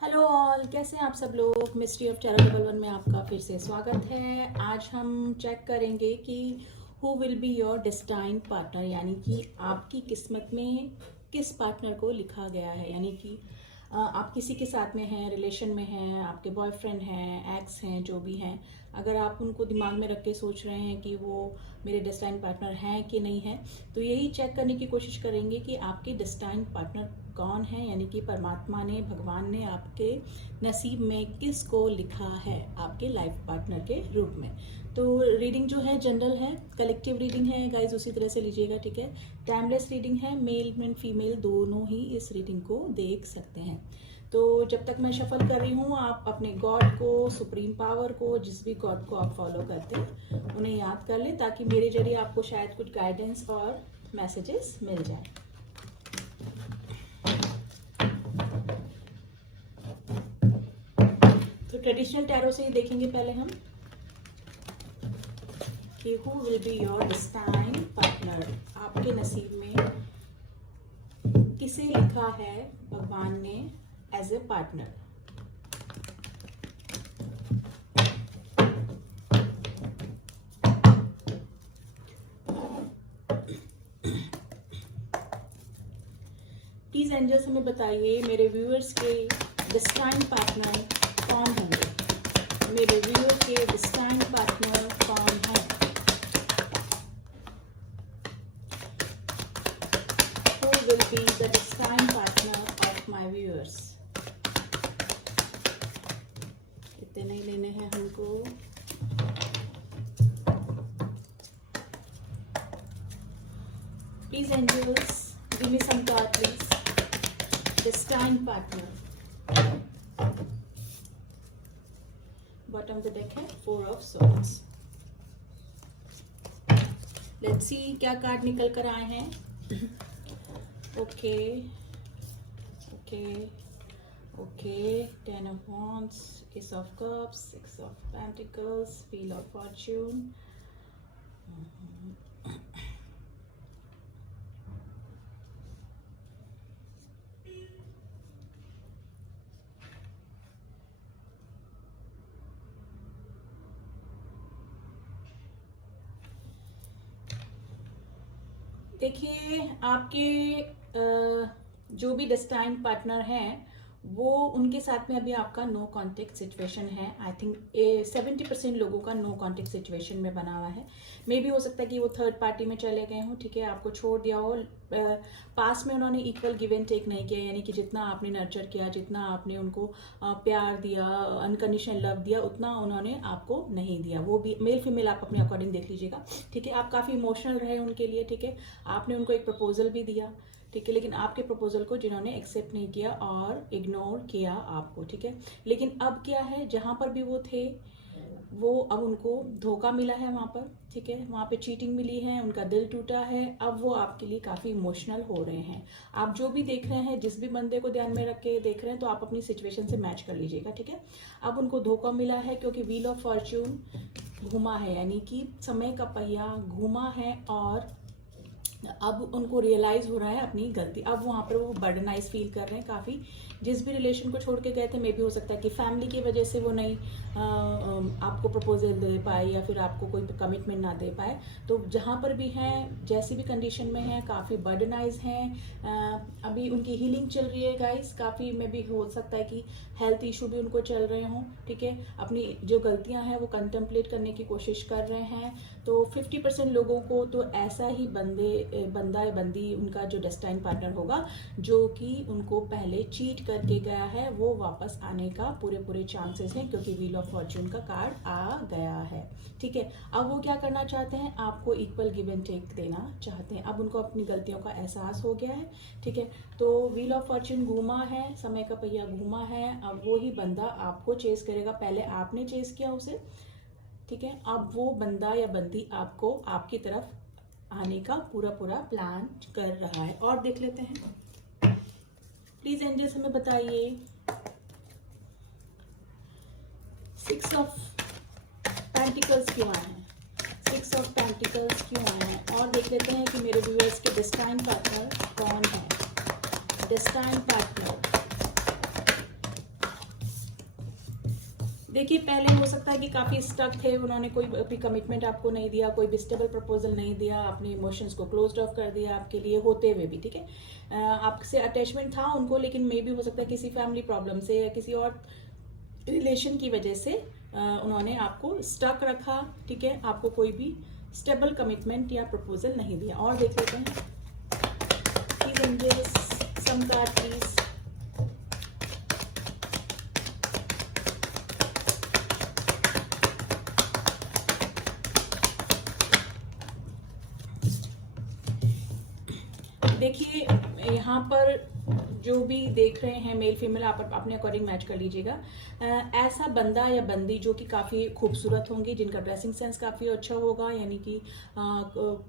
Hello all, कैसे हैं आप सब लोग। मिस्ट्री ऑफ चैरिटेबल वन में आपका फिर से स्वागत है। आज हम चेक करेंगे कि who will be your destine partner, यानी कि आपकी किस्मत में किस पार्टनर को लिखा गया है। यानी कि आप किसी के साथ में हैं, रिलेशन में हैं, आपके बॉयफ्रेंड हैं, एक्स हैं, जो भी हैं, अगर आप उनको दिमाग में रख के सोच रहे हैं कि वो मेरे डेस्टाइन पार्टनर हैं कि नहीं हैं, तो यही चेक करने की कोशिश करेंगे कि आपके डेस्टाइन पार्टनर कौन है। यानी कि परमात्मा ने, भगवान ने आपके नसीब में किस को लिखा है आपके लाइफ पार्टनर के रूप में। तो रीडिंग जो है जनरल है, कलेक्टिव रीडिंग है गाइज, उसी तरह से लीजिएगा, ठीक है। टाइमलेस रीडिंग है, मेल एंड फीमेल दोनों ही इस रीडिंग को देख सकते हैं। तो जब तक मैं शफल कर रही हूँ, आप अपने गॉड को, सुप्रीम पावर को, जिस भी गॉड को आप फॉलो करते हैं उन्हें याद कर लें, ताकि मेरे जरिए आपको शायद कुछ गाइडेंस और मैसेजेस मिल जाए। तो ट्रेडिशनल टैरो से ही देखेंगे पहले हम कि who will be your destine partner. आपके नसीब में किसे लिखा है भगवान ने as a partner. Please angels हमें बताइए मेरे व्यूअर्स के डेस्टाइन पार्टनर कौन होंगे। मेरे व्यूअर के डेस्टाइन पार्टनर कौन हैं। Who will be the destined partner of my viewers? इतने नहीं लेने हैं हमको। Please angels, give me some card please. Destined partner. Bottom of the deck है Four of Swords. Let's see क्या कार्ड निकल कर आए हैं। Okay, Ten of Wands, Ace of Cups, Six of Pentacles, Wheel of Fortune. देखिए, आपके जो भी डेस्टाइन पार्टनर हैं वो, उनके साथ में अभी आपका नो कांटेक्ट सिचुएशन है। आई थिंक 70% लोगों का नो कांटेक्ट सिचुएशन में बना हुआ है। मे भी हो सकता है कि वो थर्ड पार्टी में चले गए हों, ठीक है, आपको छोड़ दिया हो। पास में उन्होंने इक्वल गिव एंड टेक नहीं किया, यानी कि जितना आपने नर्चर किया, जितना आपने उनको प्यार दिया, अनकंडीशनल लव दिया, उतना उन्होंने आपको नहीं दिया। वो भी मेल फीमेल आप अपने अकॉर्डिंग देख लीजिएगा, ठीक है। आप काफ़ी इमोशनल रहे उनके लिए, ठीक है। आपने उनको एक प्रपोजल भी दिया, ठीक है, लेकिन आपके प्रपोजल को जिन्होंने एक्सेप्ट नहीं किया और इग्नोर किया आपको, ठीक है। लेकिन अब क्या है, जहां पर भी वो थे वो अब उनको धोखा मिला है वहां पर, ठीक है। वहां पे चीटिंग मिली है, उनका दिल टूटा है। अब वो आपके लिए काफी इमोशनल हो रहे हैं। आप जो भी देख रहे हैं, जिस भी बंदे को ध्यान में रख के देख रहे हैं, तो आप अपनी सिचुएशन से मैच कर लीजिएगा, ठीक है। अब उनको धोखा मिला है क्योंकि व्हील ऑफ फॉर्च्यून घुमा है, यानी कि समय का पहिया घुमा है, और अब उनको रियलाइज हो रहा है अपनी गलती। अब वहां पर वो बर्डनाइज फील कर रहे हैं काफी। जिस भी रिलेशन को छोड़ के गए थे, मे भी हो सकता है कि फैमिली की वजह से वो नहीं आपको प्रपोजल दे पाए, या फिर आपको कोई कमिटमेंट ना दे पाए। तो जहां पर भी हैं, जैसी भी कंडीशन में हैं, काफी बर्डनाइज हैं। अभी उनकी हीलिंग चल रही है गाइस, काफी में भी हो सकता है कि हेल्थ इशू भी उनको चल रहे हों, ठीक है। अपनी जो गलतियां हैं वो कंटेम्पलेट करने की कोशिश कर रहे हैं। तो 50% लोगों को तो ऐसा ही बंदा या बंदी उनका जो डेस्टाइन पार्टनर होगा, जो कि उनको पहले चीट करके गया है, वो वापस आने का पूरे चांसेस हैं, क्योंकि व्हील ऑफ फॉर्च्यून का कार्ड आ गया है, ठीक है। अब वो क्या करना चाहते हैं, आपको इक्वल गिव एंड टेक देना चाहते हैं। अब उनको अपनी गलतियों का एहसास हो गया है, ठीक है। तो व्हील ऑफ फॉर्च्यून घूमा है, समय का पहिया घूमा है। अब वो ही बंदा आपको चेस करेगा, पहले आपने चेस किया उसे, ठीक है। अब वो बंदा या बंदी आपको आपकी तरफ आने का पूरा प्लान कर रहा है। और देख लेते हैं, प्लीज एंजल्स हमें बताइए 6 ऑफ पेंटिकल्स क्यों आए हैं, 6 ऑफ पेंटिकल्स क्यों आए हैं। और देख लेते हैं कि मेरे व्यूअर्स के डेस्टाइन पार्टनर कौन है। डेस्टाइन पार्टनर, देखिए पहले हो सकता है कि काफ़ी स्टक थे, उन्होंने कोई भी कमिटमेंट आपको नहीं दिया, कोई भी स्टेबल प्रपोजल नहीं दिया, अपने इमोशंस को क्लोज्ड ऑफ कर दिया आपके लिए होते हुए भी, ठीक है। आपसे अटैचमेंट था उनको, लेकिन मे भी हो सकता है किसी फैमिली प्रॉब्लम से या किसी और रिलेशन की वजह से उन्होंने आपको स्टक रखा, ठीक है। आपको कोई भी स्टेबल कमिटमेंट या प्रपोजल नहीं दिया। और देख लेते हैं please angels, some card please. देखिए यहाँ पर जो भी देख रहे हैं मेल फीमेल, आप अपने अकॉर्डिंग मैच कर लीजिएगा। ऐसा बंदा या बंदी जो कि काफ़ी खूबसूरत होंगी, जिनका ड्रेसिंग सेंस काफ़ी अच्छा होगा, यानी कि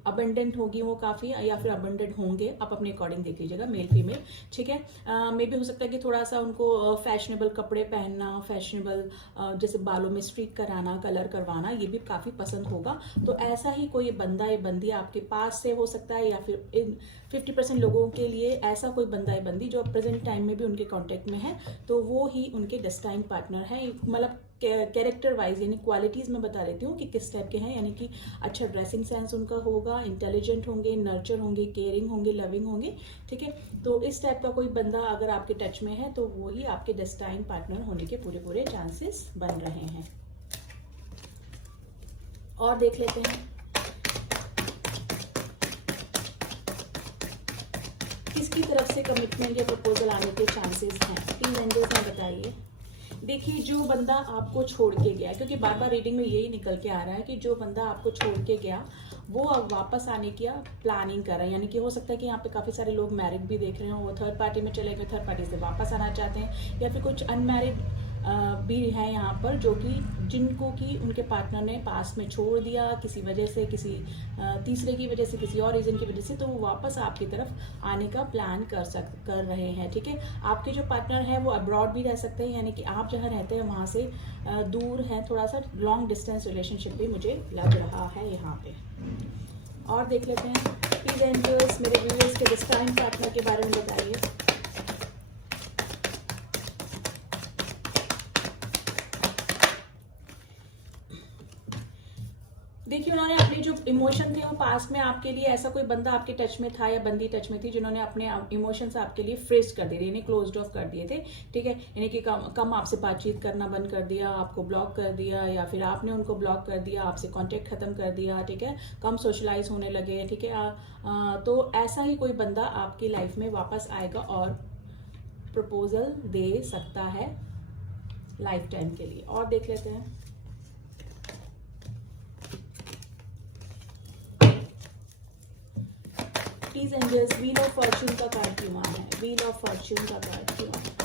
अबंडेंट होगी वो काफ़ी, या फिर अबंडेंट होंगे, आप अपने अकॉर्डिंग देख लीजिएगा मेल फीमेल, ठीक है। मे भी हो सकता है कि थोड़ा सा उनको फैशनेबल कपड़े पहनना, फैशनेबल जैसे बालों में स्ट्रीक कराना, कलर करवाना, ये भी काफ़ी पसंद होगा। तो ऐसा ही कोई बंदा या बंदी आपके पास से हो सकता है, या फिर 50% लोगों के लिए ऐसा कोई बंदा या बंदी जो प्रेजेंट टाइम में भी उनके कांटेक्ट में है, तो वो ही उनके डेस्टाइन पार्टनर है। मतलब कैरेक्टर वाइज यानी क्वालिटीज में बता देती हूँ कि किस टाइप के हैं, यानी कि अच्छा ड्रेसिंग सेंस उनका होगा, इंटेलिजेंट होंगे, नर्चर होंगे, केयरिंग होंगे, लविंग होंगे, ठीक है। तो इस टाइप का कोई बंदा अगर आपके टच में है तो वो ही आपके डेस्टाइन पार्टनर होने के पूरे पूरे चांसेस बन रहे हैं। और देख लेते हैं किसकी तरफ से कमिटमेंट या प्रपोजल आने के चांसेस हैं, प्लीज एंजल्स में बताइए। देखिए जो बंदा आपको छोड़ के गया, क्योंकि बार बार रीडिंग में यही निकल के आ रहा है कि जो बंदा आपको छोड़ के गया वो अब वापस आने की प्लानिंग कर रहा है, यानी कि हो सकता है कि यहाँ पे काफ़ी सारे लोग मैरिड भी देख रहे हो, वो थर्ड पार्टी में चले गए, थर्ड पार्टी से वापस आना चाहते हैं, या फिर कुछ अनमैरिड भी है यहाँ पर जो कि जिनको कि उनके पार्टनर ने पास में छोड़ दिया किसी वजह से, किसी तीसरे की वजह से, किसी और रीज़न की वजह से, तो वो वापस आपकी तरफ आने का प्लान कर रहे हैं, ठीक है। आपके जो पार्टनर है वो अब्रॉड भी रह सकते हैं, यानी कि आप जहाँ रहते हैं वहाँ से दूर है, थोड़ा सा लॉन्ग डिस्टेंस रिलेशनशिप भी मुझे लग रहा है यहाँ पे। और देख लेते हैं प्लीज एंजल्स मेरे व्यूअर्स के डेस्टाइन पार्टनर के बारे में बताइए। देखिए उन्होंने अपने जो इमोशन थे वो पास में आपके लिए, ऐसा कोई बंदा आपके टच में था या बंदी टच में थी जिन्होंने अपने इमोशंस आपके लिए फ्रीज कर दिए, यानी क्लोज्ड ऑफ कर दिए थे, ठीक है। यानी कि कम आपसे बातचीत करना बंद कर दिया, आपको ब्लॉक कर दिया, या फिर आपने उनको ब्लॉक कर दिया, आपसे कांटेक्ट खत्म कर दिया, ठीक है। कम सोशलाइज होने लगे, ठीक है। तो ऐसा ही कोई बंदा आपकी लाइफ में वापस आएगा और प्रपोजल दे सकता है लाइफ टाइम के लिए। और देख लेते हैं please angels wheel of fortune का कार्ड क्यों आना है, व्हील ऑफ फॉर्च्यून का कार्ड क्यों आना है,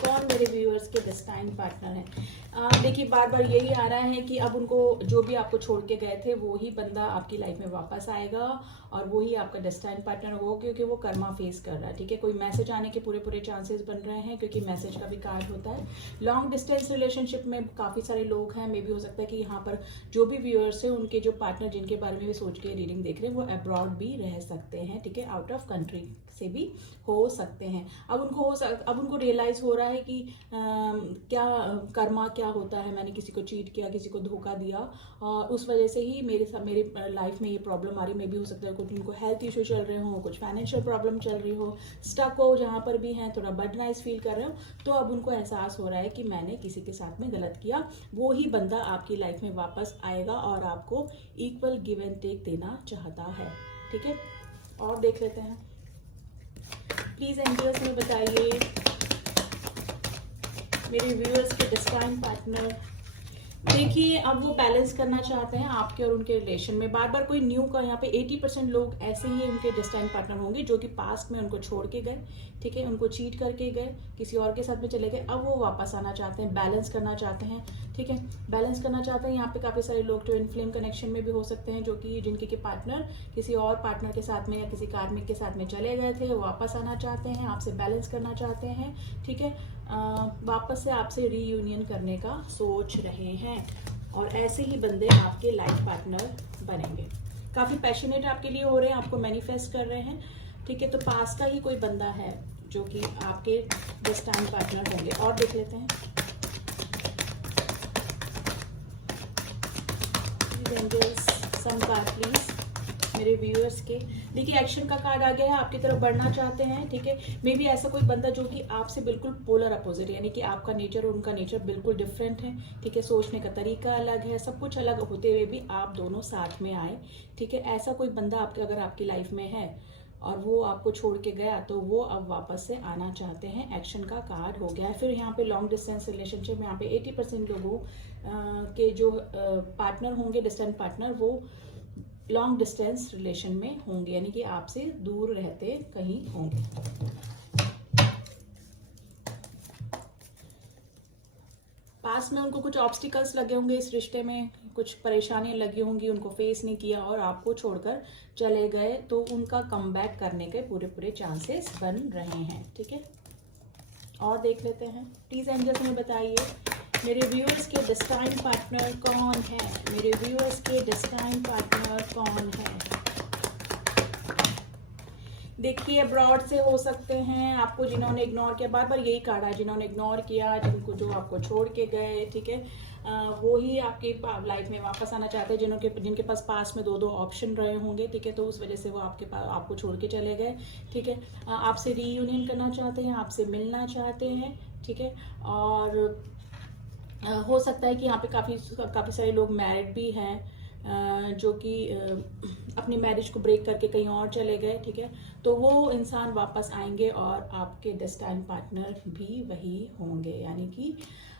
कौन मेरे व्यूअर्स के डेस्टाइन पार्टनर है। देखिए बार बार यही आ रहा है कि अब उनको जो भी आपको छोड़ के गए थे वो ही बंदा आपकी लाइफ में वापस आएगा और वो ही आपका डेस्टाइन पार्टनर होगा, क्योंकि वो कर्मा फेस कर रहा है, ठीक है। कोई मैसेज आने के पूरे पूरे चांसेस बन रहे हैं, क्योंकि मैसेज का भी कार्ड होता है। लॉन्ग डिस्टेंस रिलेशनशिप में काफ़ी सारे लोग हैं, मे भी हो सकता है कि यहाँ पर जो भी व्यूअर्स हैं उनके जो पार्टनर जिनके बारे में भी सोच के रीडिंग देख रहे हैं वो अब्रॉड भी रह सकते हैं, ठीक है, आउट ऑफ कंट्री से भी हो सकते हैं। अब उनको रियलाइज हो रहा है कि क्या कर्मा क्या होता है, मैंने किसी को चीट किया, किसी को धोखा दिया, और उस वजह से ही मेरे लाइफ में ये प्रॉब्लम आ रही। मे भी हो सकता है कुछ उनको हेल्थ इशू चल रहे हो, कुछ फाइनेंशियल प्रॉब्लम चल रही हो, स्टक हो जहाँ पर भी हैं, थोड़ा बर्डनाइज फील कर रहे हो, तो अब उनको एहसास हो रहा है कि मैंने किसी के साथ में गलत किया। वो ही बंदा आपकी लाइफ में वापस आएगा और आपको इक्वल गिव एंड टेक देना चाहता है, ठीक है। और देख लेते हैं प्लीज एंजल्स में बताइए मेरे व्यूअर्स के डेस्टाइन पार्टनर। देखिए अब वो बैलेंस करना चाहते हैं आपके और उनके रिलेशन में। बार बार कोई न्यू का यहाँ पे 80% लोग ऐसे ही उनके डेस्टाइन पार्टनर होंगे जो कि पास्ट में उनको छोड़ के गए, ठीक है, उनको चीट करके गए, किसी और के साथ में चले गए, अब वो वापस आना चाहते हैं, बैलेंस करना चाहते हैं, ठीक है, बैलेंस करना चाहते हैं। यहाँ पे काफ़ी सारे लोग ट्विन फ्लेम कनेक्शन में भी हो सकते हैं, जो कि जिनके के पार्टनर किसी और पार्टनर के साथ में या किसी कार्मिक के साथ में चले गए थे, वो वापस आना चाहते हैं, आपसे बैलेंस करना चाहते हैं, ठीक है, वापस से आपसे रीयूनियन करने का सोच रहे हैं। और ऐसे ही बंदे आपके लाइफ पार्टनर बनेंगे, काफ़ी पैशनेट आपके लिए हो रहे हैं, आपको मैनिफेस्ट कर रहे हैं, ठीक है। तो पास का ही कोई बंदा है जो कि आपके डेस्टाइन पार्टनर होंगे। और देख लेते हैं please angels, some card please मेरे व्यूअर्स के। देखिए एक्शन का कार्ड आ गया है, आपकी तरफ बढ़ना चाहते हैं, ठीक है। मे बी ऐसा कोई बंदा जो कि आपसे बिल्कुल पोलर अपोजिट है, यानी कि आपका नेचर और उनका नेचर बिल्कुल डिफरेंट है, ठीक है। सोचने का तरीका अलग है, सब कुछ अलग होते हुए भी आप दोनों साथ में आए, ठीक है। ऐसा कोई बंदा आपके अगर आपकी लाइफ में है और वो आपको छोड़ के गया तो वो अब वापस से आना चाहते हैं, एक्शन का कार्ड हो गया है। फिर यहाँ पे लॉन्ग डिस्टेंस रिलेशनशिप में यहाँ पे 80% लोगों के जो पार्टनर होंगे, डिस्टेंट पार्टनर, वो लॉन्ग डिस्टेंस रिलेशन में होंगे, यानी कि आपसे दूर रहते कहीं होंगे। पास में उनको कुछ ऑब्स्टिकल्स लगे होंगे, इस रिश्ते में कुछ परेशानियां लगी होंगी, उनको फेस नहीं किया और आपको छोड़कर चले गए, तो उनका कमबैक करने के पूरे पूरे चांसेस बन रहे हैं, ठीक है। और देख लेते हैं, प्लीज एंजल्स हमें बताइए मेरे व्यूअर्स के डेस्टाइन पार्टनर कौन है, मेरे व्यूअर्स के डेस्टाइन पार्टनर कौन है। देखिए अब्रॉड से हो सकते हैं, आपको जिन्होंने इग्नोर किया, बार बार यही कार्ड है, जिन्होंने इग्नोर किया, जिनको जो आपको छोड़ के गए, ठीक है, वो ही आपकी लाइफ में वापस आना चाहते हैं, जिनके पास पास में दो दो ऑप्शन रहे होंगे, ठीक है, तो उस वजह से वो आपके पास आपको छोड़ के चले गए, ठीक है। आपसे रीयूनियन करना चाहते हैं, आपसे मिलना चाहते हैं, ठीक है। और हो सकता है कि यहाँ पे काफ़ी सारे लोग मैरिड भी हैं, जो कि अपनी मैरिज को ब्रेक करके कहीं और चले गए, ठीक है। तो वो इंसान वापस आएंगे और आपके डेस्टाइन पार्टनर भी वही होंगे, यानी कि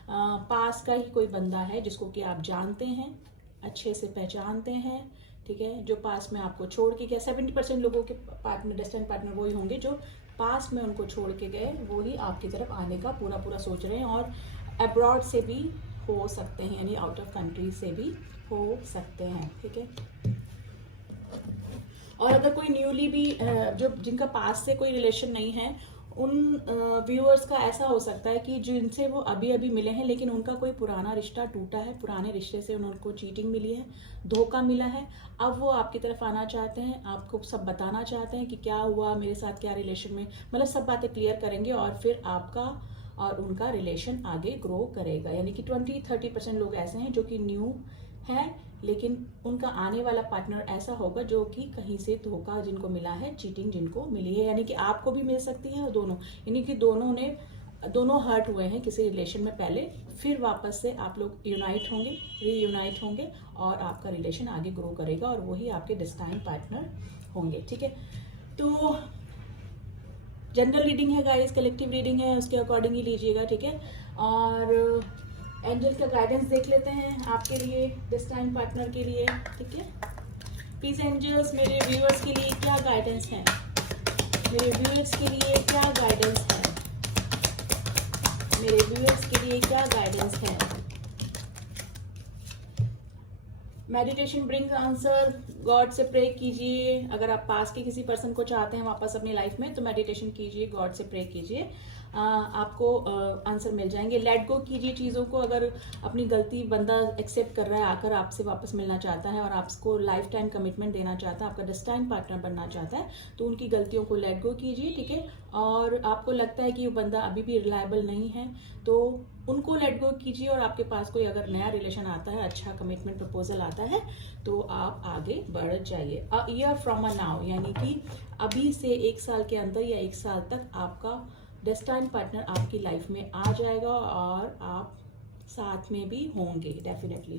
पास का ही कोई बंदा है जिसको कि आप जानते हैं, अच्छे से पहचानते हैं, ठीक है, जो पास में आपको छोड़ के गया। 70% लोगों के पार्टनर, डेस्टाइन पार्टनर वही होंगे जो पास में उनको छोड़ के गए, वो ही आपकी तरफ आने का पूरा सोच रहे हैं। और अब्रॉड से भी हो सकते हैं, यानी आउट ऑफ कंट्री से भी हो सकते हैं, ठीक है। और अगर कोई न्यूली भी जो जिनका पास से कोई रिलेशन नहीं है, उन व्यूअर्स का ऐसा हो सकता है कि जिनसे वो अभी अभी मिले हैं लेकिन उनका कोई पुराना रिश्ता टूटा है, पुराने रिश्ते से उनको चीटिंग मिली है, धोखा मिला है, अब वो आपकी तरफ आना चाहते हैं, आपको सब बताना चाहते हैं कि क्या हुआ मेरे साथ, क्या रिलेशन में, मतलब सब बातें क्लियर करेंगे और फिर आपका और उनका रिलेशन आगे ग्रो करेगा। यानी कि 20-30% लोग ऐसे हैं जो कि न्यू है, लेकिन उनका आने वाला पार्टनर ऐसा होगा जो कि कहीं से धोखा जिनको मिला है, चीटिंग जिनको मिली है, यानी कि आपको भी मिल सकती है, और दोनों, यानी कि दोनों हर्ट हुए हैं किसी रिलेशन में पहले, फिर वापस से आप लोग यूनाइट होंगे, रीयूनाइट होंगे और आपका रिलेशन आगे ग्रो करेगा और वही आपके डेस्टाइन पार्टनर होंगे, ठीक है। तो जनरल रीडिंग है गाइस, कलेक्टिव रीडिंग है, उसके अकॉर्डिंग ही लीजिएगा, ठीक है। और एंजल का गाइडेंस देख लेते हैं आपके लिए, डेस्टाइन पार्टनर के लिए, ठीक है। प्लीज एंजल्स मेरे व्यूअर्स के लिए क्या गाइडेंस है, मेरे व्यूअर्स के लिए क्या गाइडेंस है, मेरे व्यूअर्स के लिए क्या गाइडेंस है। मेडिटेशन ब्रिंग्स आंसर, गॉड से प्रे कीजिए। अगर आप पास के किसी पर्सन को चाहते हैं वापस अपनी लाइफ में तो मेडिटेशन कीजिए, गॉड से प्रे कीजिए, आपको आंसर मिल जाएंगे। लेट गो कीजिए चीज़ों को, अगर अपनी गलती बंदा एक्सेप्ट कर रहा है, आकर आपसे वापस मिलना चाहता है और आपको लाइफ टाइम कमिटमेंट देना चाहता है, आपका डेस्टाइन पार्टनर बनना चाहता है, तो उनकी गलतियों को लेट गो कीजिए, ठीक है। और आपको लगता है कि वो बंदा अभी भी रिलायबल नहीं है तो उनको लेट गो कीजिए, और आपके पास कोई अगर नया रिलेशन आता है, अच्छा कमिटमेंट प्रपोजल आता है, तो आप आगे बढ़ जाइए। A year from a now, यानी कि अभी से 1 साल के अंदर या 1 साल तक आपका डेस्टाइन पार्टनर आपकी लाइफ में आ जाएगा और आप साथ में भी होंगे डेफिनेटली।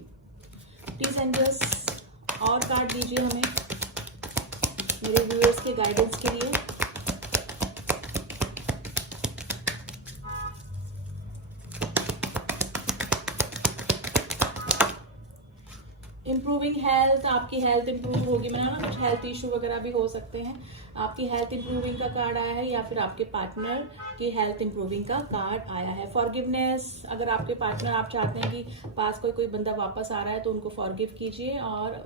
प्लीज एंजल्स और कार्ड दीजिए हमें मेरे व्यूअर्स के गाइडेंस के लिए। इम्प्रूविंग हेल्थ, आपकी हेल्थ इंप्रूव होगी, मैंने ना कुछ हेल्थ इशू वगैरह भी हो सकते हैं, आपकी हेल्थ इंप्रूविंग का कार्ड आया है, या फिर आपके पार्टनर की हेल्थ इंप्रूविंग का कार्ड आया है। फॉरगिवनेस, अगर आपके पार्टनर, आप चाहते हैं कि पास कोई बंदा वापस आ रहा है तो उनको फॉरगिव कीजिए और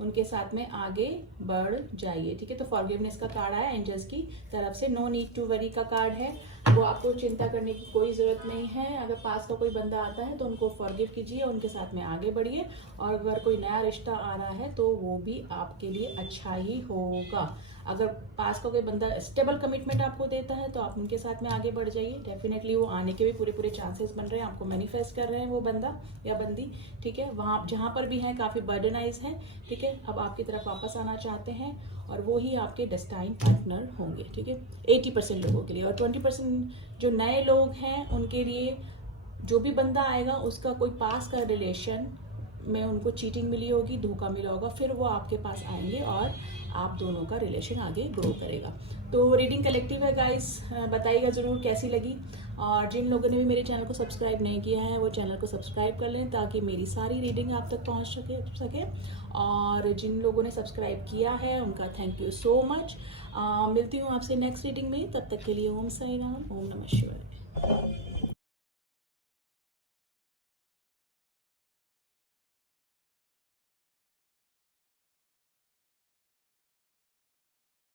उनके साथ में आगे बढ़ जाइए, ठीक है। तो फॉरगिवनेस का कार्ड आया एंजल्स की तरफ से। नो नीड टू वरी का कार्ड है। वो आपको चिंता करने की कोई ज़रूरत नहीं है। अगर पास का कोई बंदा आता है तो उनको फॉरगिव कीजिए, उनके साथ में आगे बढ़िए, और अगर कोई नया रिश्ता आ रहा है तो वो भी आपके लिए अच्छा ही होगा। अगर पास का कोई बंदा स्टेबल कमिटमेंट आपको देता है तो आप उनके साथ में आगे बढ़ जाइए। डेफिनेटली वो आने के भी पूरे पूरे चांसेस बन रहे हैं, आपको मैनिफेस्ट कर रहे हैं वो बंदा या बंदी, ठीक है। वहाँ जहाँ पर भी हैं काफ़ी बर्डनाइज हैं, ठीक है, अब आपकी तरफ वापस आना चाहते हैं, और वो ही आपके डेस्टाइन पार्टनर होंगे, ठीक है, 80% लोगों के लिए। और 20% जो नए लोग हैं उनके लिए जो भी बंदा आएगा उसका कोई पास का रिलेशन में उनको चीटिंग मिली होगी, धोखा मिला होगा, फिर वो आपके पास आएंगे और आप दोनों का रिलेशन आगे ग्रो करेगा। तो रीडिंग कलेक्टिव है गाइस, बताइएगा ज़रूर कैसी लगी। और जिन लोगों ने भी मेरे चैनल को सब्सक्राइब नहीं किया है वो चैनल को सब्सक्राइब कर लें ताकि मेरी सारी रीडिंग आप तक पहुंच सके। और जिन लोगों ने सब्सक्राइब किया है उनका थैंक यू सो मच। मिलती हूँ आपसे नेक्स्ट रीडिंग में, तब तक के लिए ओम साई राम, ओम नमः शिवाय।